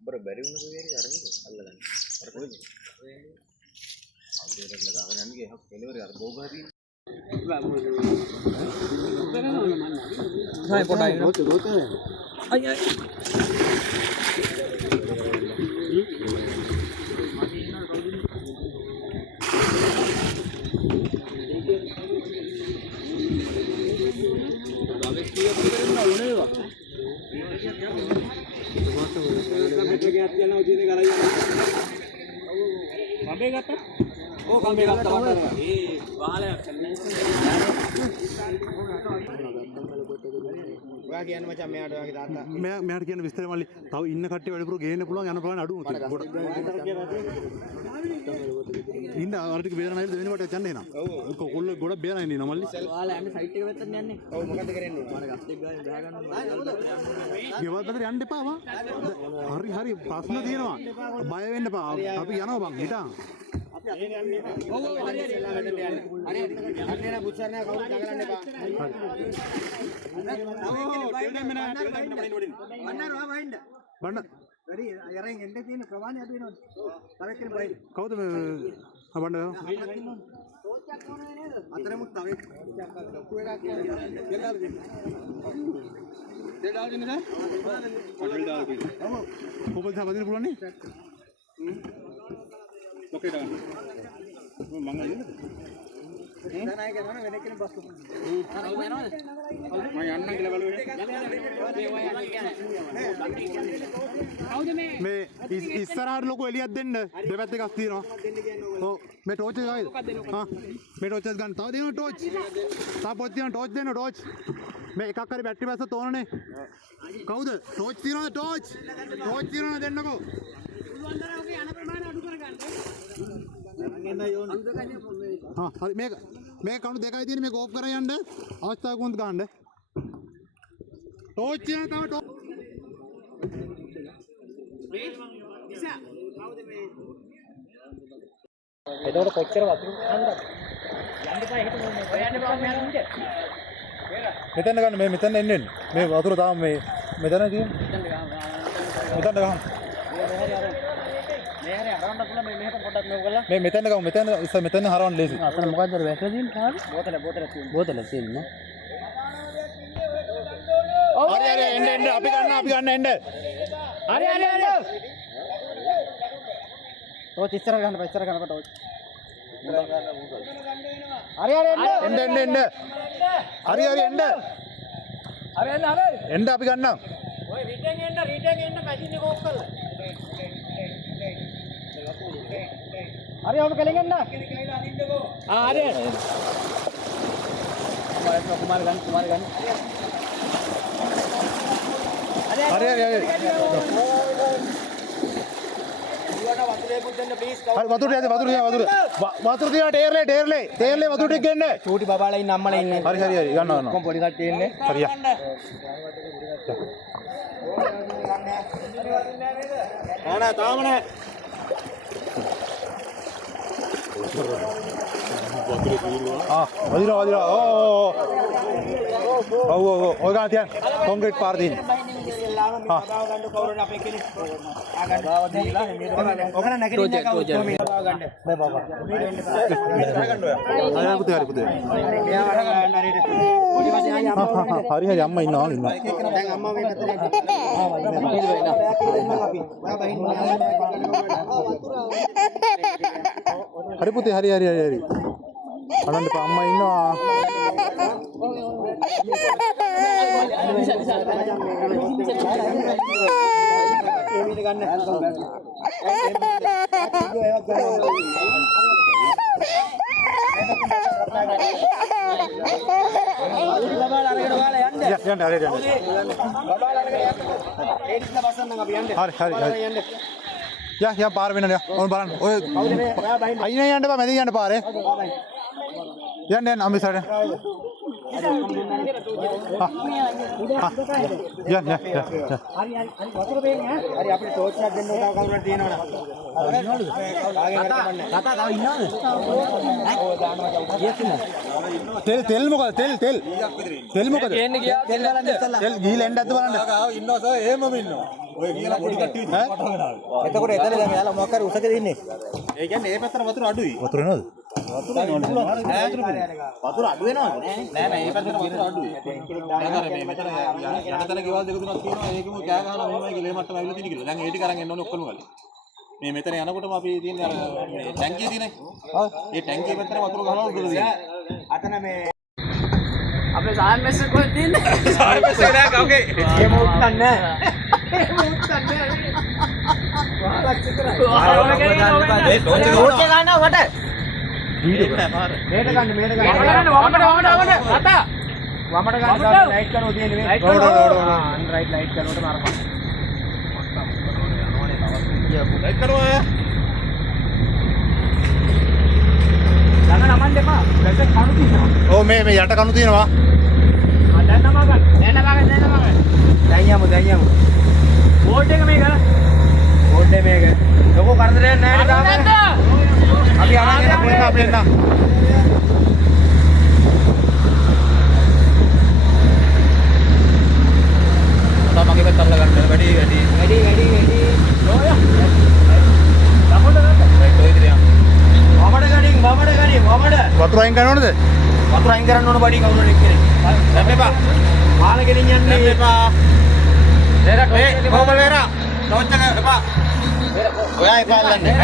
බර බැරි වුණ කෝවියරි අරගෙන අල්ලගන්න. අර කොහෙද? අන්තිමට ගාගෙන යන්නේ හක් කෙලවර අර බෝග හරි. හයි පොඩයි රෝත අය අය මෙයාට කියන විස්තර මල්ලි තව ඉන්න කට්ටිය වැඩිපුර ගේන්න පුළුවන් යන ප්‍රමාණය අඩු මොකද ඉන්න අර ටික බේරන අයද දෙවෙනි වට යන්න එනවා ඔව් කොල්ල ගොඩක් බේරන ඉන්නේ මල්ලි ඔයාලා යන්නේ සයිට් එක පැත්තට යන්නේ ඔව් මොකද කරන්නේ මම ගස් එක ගානේ බහ ගන්නවා ගෙවල් පැත්තට යන්න එපා වා හරි ප්‍රශ්න තියෙනවා බය වෙන්න එපා අපි යනවා බං හිටා ඔව් හරි අන්නේ නා පුච්චර් නෑ කවුරු දඟලන්න එපා බණ්ඩ වැඩි යරෙන් එන්න තියෙන ප්‍රමාණය අඩු වෙනවා තව එක්කෙනෙක් බයි කවුද බණ්ඩ තෝච්චක් ඕන නේද අතරමුත් තව එක්ක ලොකු එකක් දෙදාල් දෙන්න නේ කොටල් දාල් කිව්වා ඔව් කොබල් සමදින්න පුළුවන් නේ ලොකේ දාන්න මම ඉන්නද දැන් යනවා වෙන කෙනෙක් බස් කරනවා මම යනවාද මම යන්නම් කියලා බලුවේ මේ ඉස්සරහට ලොකු එළියක් දෙන්න දෙපැත්ත එකක් තියෙනවා ඔව් මේ ටෝච් එක ගායිද හා මේ ටෝච් එක ගන්න තව දෙනවා ටෝච් තා පොත් තියෙනවා ටෝච් දෙන්න ටෝච් මේ එකක් හරි බැටරි බැස්ස තෝරන්නේ කවුද ටෝච් තියනවද ටෝච් තියනවද දෙන්නකෝ हाँ हरी मैं कौन देखा थी मैं ऑफ करा अंडे आज तक कौन कांडे टॉर्च है का टॉर्च එතකොට කොච්චර වතුර හන්දද යන්න බෑ හිට මොන්නේ ඔයන්න බෑ මෙහාට මුද මෙතන ගන්න මේ මෙතන එන්නේ මේ වතුර තාම මේ මෙතන තියෙන මෙතන ගහන්න මෙහෙරේ අරවන්න පුළුවන් මේ මෙහෙට පොඩ්ඩක් මේක කරලා මේ මෙතන ගමු මෙතන හරවන්න ලේසි අතන මොකද්ද අර වැටලා තියෙන්නේ කාගේ බෝතල තියෙන්නේ හරි එන්න අපි ගන්න එන්න හරි තෝච් ඉස්සර ගන්න කොට තෝච් හරි එන්න හරි එන්න අපි ගන්නම් ඔය රිටෙන් එන්න මැෂින් එක ඕෆ් කරලා හරි ඔබ කෙලින් එන්න හරි කුමාර ගන්න හරි වතුර තියන තේරලේ වතුර ටික ගන්න චූටි බබාලා ඉන්න අම්මලා ඉන්නේ හරි ගන්න කොම් පොඩි කට්ටිය ඉන්නේ හරියා නෑ තාම නෑ වදිනවා ඔව් ඔය ගන්න තියන් කොන්ක්‍රීට් පාර දින්න ඔකන නැගිටින්න කවුද ගන්න බෑ බබා හරි අම්මා ඉන්නවා දැන් අම්මා මේ පැත්තට හරි පුතේ හරි අනන්ත අම්මා ඉන්නවා या पार भी ना और बारन ओए आई नहीं आंडे बा मैं नहीं आंडे पारे यार ने अमी सारे या හරි වතුර දෙන්නේ හරි අපිට ටෝච් එකක් දෙන්න උදව් කවුරුහරි තියෙනවනේ තාතා තව ඉන්නවද? ඔව් දානවා තෙල් මොකද තෙල් මොකද තෙල් බලන්න ඉස්සලා. තෙල් ගිහිල්ලා එන්න ඇද්ද බලන්න ඉන්නවා සර් එහෙමම ඉන්නවා. ඔය කියලා පොඩි කට්ටිය පටවගෙන ආවේ. එතකොට එතන දැන් යාලා මොකක් හරි උසකද ඉන්නේ. ඒ කියන්නේ මේ පැත්තට වතුර අඩුයි. වතුර එනවද වතුර අඩු වෙනවද? නෑ නෑ මේ පැත්තට වතුර අඩුයි. දැන් අර මේ මෙතන යනතන ගෙවල් දෙක තුනක් තියෙනවා. ඒකම කෑ ගහනවා මෙහෙමයි කියලා මට්ටම ඇවිල්ලා තියෙන කියලා. දැන් ඒ ටික අරන් එන්න ඕනේ ඔක්කොම ගාලේ. මේ මෙතන යනකොටම අපි තියෙන්නේ අර මේ ටැංකිය තියෙන්නේ. ඔව්. ඒ ටැංකිය පැත්තට වතුර ගහනවා උඩට තියෙන්නේ. අතන මේ අපේ සායන් මෙස්ස කොහෙද තියෙන්නේ? සාරි පස්සේ නෑ කවුගේ. එහෙම උත්තන්නේ නැහැ. රෝට් එක ගන්නවා වට. මේට ගන්න වමට රතා. වමට ගන්න ලයිට් කරනවා තියෙන්නේ මේ. Light කරනවා. රයිට් ලයිට් කරනකොට මාරපන්. ලයිට් කරනවා. ළඟ නමන්න එපා. දැන් කණු තියෙනවා. ඔව් මේ යට කණු තියෙනවා දැන් නම ගන්න. දැන් යමු. බෝඩ් එක මේක ගන්න. බෝඩ් එක මේක. ලොකෝ කරදරයක් නැහැ නේ තාම. අපි අරගෙන අපි එන්න මගේ පැත්ත අල්ල ගන්න වැඩි. ලෝය. ලකුණු ගන්න. රයිට් ඔය ඉදිරිය. වමඩ. වතුර අයින් කරනවද වතුර අයින් කරන්න ඕන බඩි කවුරු හරි එක්කනේ. දැන් එපා. මාළ ගෙනින් යන්නේ. දැන් එපා. ඒ කොහොමද වෙරා? ටෝච් එක එපා. ඔයා එපා අල්ලන්නේ.